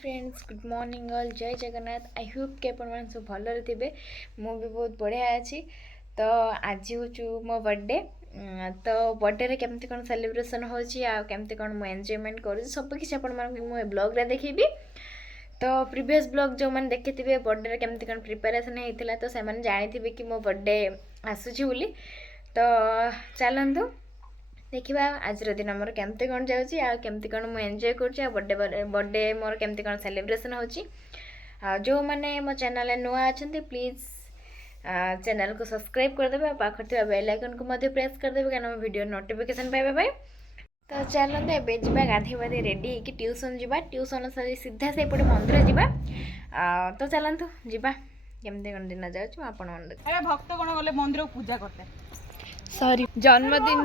Friends good morning all जय Jagannath. I hope कि आप सब भलरे थे। मु भी बहुत बढ़िया अच्छी। तो आज हूँ मो बर्थडे। तो बर्थडे केमती कौन सेलिब्रेशन होमती कौन मुझे एंजॉयमेंट कर सबकि मुझे ब्लॉग देखी। तो प्रीवियस ब्लॉग जो मैंने देखी थे बर्थडे केमती कौन प्रिपेरेसन होता तो से जानी कि मो बर्थडे आसूची बोली। तो चलतु देखा आज दिन मोर केमती कौन जामती कौन मुझे एंजॉय कर बर्थडे मोर केमती कौन सेलिब्रेशन हो जो मैंने मो चैनल नुआ अच्छा प्लीज चैनल को सब्सक्राइब करदे पाखर थी बेल आइकन को प्रेस करदे क्या वीडियो नोटिफिकेशन पाइबा। तो चलते एवं जा गाधे बाधे रेडी होगी ट्यूशन जावा ट्यूशन सारी सीधा से पटे मंदिर जावा। तो चलतु जावा केमती कौन दिन जाऊँ आपण भक्त कौन गले मंदिर पूजा करते सॉरी जन्मदिन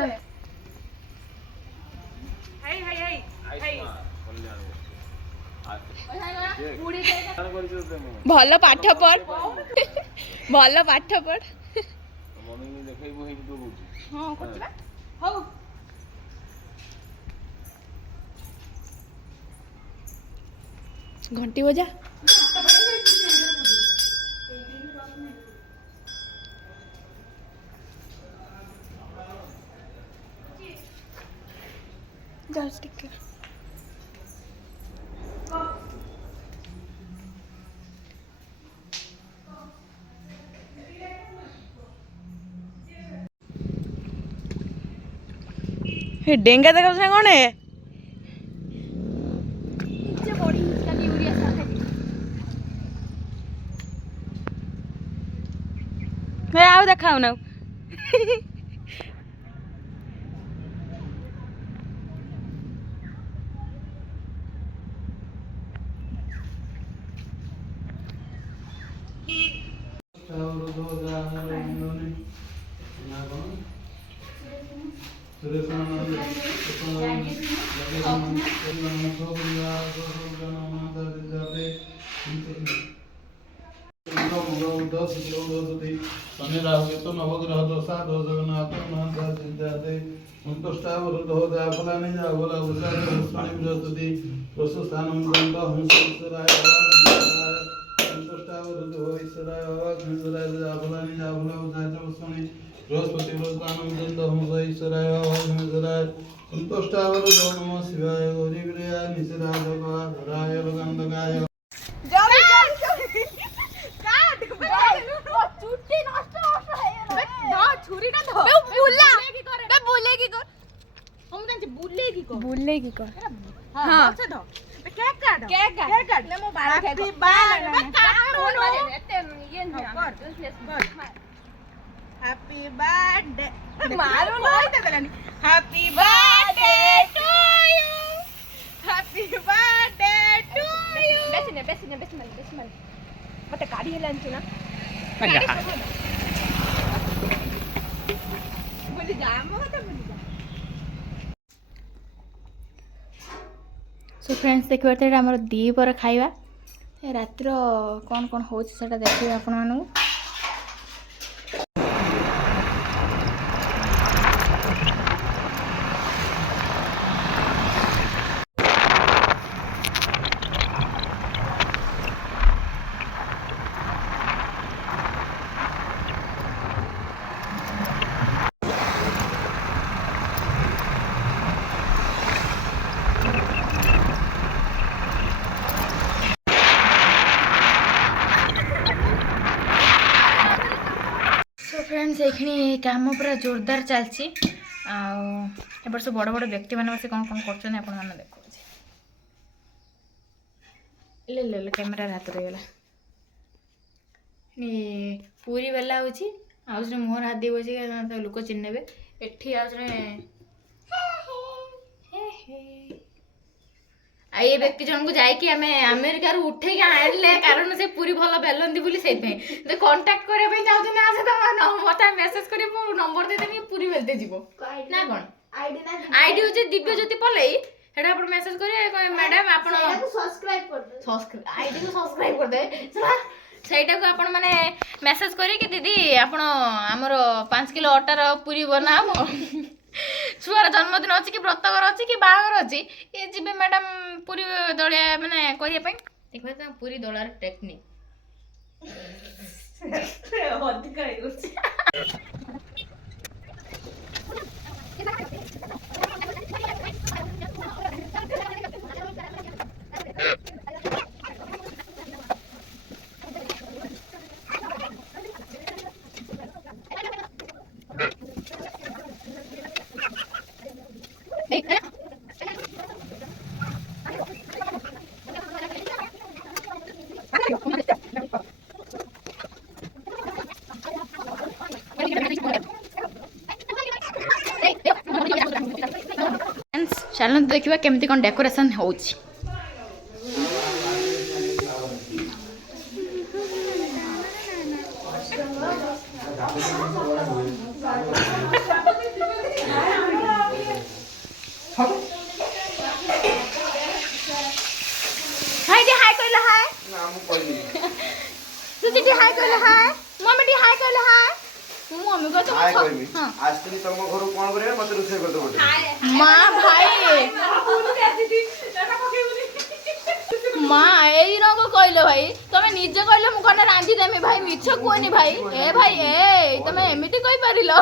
भल पाठ पढ़ भल पाठ पढ़ घंटी बजा डेंगा देखा कौन है आओ देखा ना शनिराहुकेतु नवग्रह दोषा दो जगन्नाथ महंता चिंताते संतुष्टावरुद्धो दाफलानि जावला उसानि बृहस्पति वसुस्थानं दंत हंसराय संतुष्टावरुद्धो ईश्वराय हंसराय दाफलानि जावला उसानि बृहस्पति वसुस्थानं दंत हंस ईश्वराय हंसराय संतुष्टावरुद्धो नमः शिवाय गौरी प्रियाय निशिराय धराय गंधकाय बुलेगी कर हां से दो केक काट ले मो बाल हैप्पी बर्थडे मारो नहीं दे देलानी happy birthday to you happy birthday to you बेसिने मते गाड़ी हेलान छु ना बोली जा मते बोली जा। सो फ्रेंड्स देखिए आम दीपर खाଇବା रातिर कौन कौन हो देखिए आपण मानू। फ्रेंड्स ये काम पूरा जोरदार चलती आर्ष बड़ बड़ व्यक्ति मैंने बस कौन कौन कर देखो ले कैमेरा हाथ रहीगला पूरी बेला हो मुहर हाथ दी बस लोक चिन्हे एठी ये व्यक्ति जन को जाकि आम अमेरिका उठे आने कारण से पूरी भल बेलती बोली से कंटाक्ट करने चाहते मत मेसेज कर नंबर देदेवी पूरी बेलते जीव ना कौन आईडी हूँ दिव्य ज्योति पलई सेटा आप मेसेज करेंगे मैडम आप आईडी को सब्सक्राइब करदे ସେଇଟା କୁ ଆପଣ ମାନେ ମେସେଜ କରିକି ଦିଦି ଆପଣ ଆମର 5 କିଲୋ ଅଟାର ପୁରୀ ବନାମ ଛୁଆର ଜନ୍ମଦିନ ଅଛି କି ବ୍ରତଘର ଅଛି କି ବାହାଘର ଅଛି ଏ ଯିବେ ମ୍ୟାଡାମ ପୁରୀ ଦଳିଆ ମାନେ କରିବା ପାଇଁ ଦେଖିବା ତାଙ୍କ ପୁରୀ ଦଳାର ଟେକ୍ନିକ ଅଧିକ ହେଇଯାଉଛି ଚାଲନ୍ତୁ ଦେଖିବା କେମିତି କ'ଣ ଡେକୋରେସନ୍ ହେଉଛି। हाय डी हाय कहले हाय ନା ମୁଁ କହିଲି तुझे डी हाय कहले हाय मम्मी डी हाय कहले हाय मम्मी को तो ହାଏ କହିବି ଆସିଥିଲି ତମ ଘରକୁ କଣ କରିବା ମତେ ରୋଷେଇ କରିଦେବ ଗୋଟେ मां भाई मां एई रंग कहले भाई तमे निजे कहले मु कने रांधी देमी भाई मिछ कोनी भाई ए भाई ए तमे एमिति कहि परिलो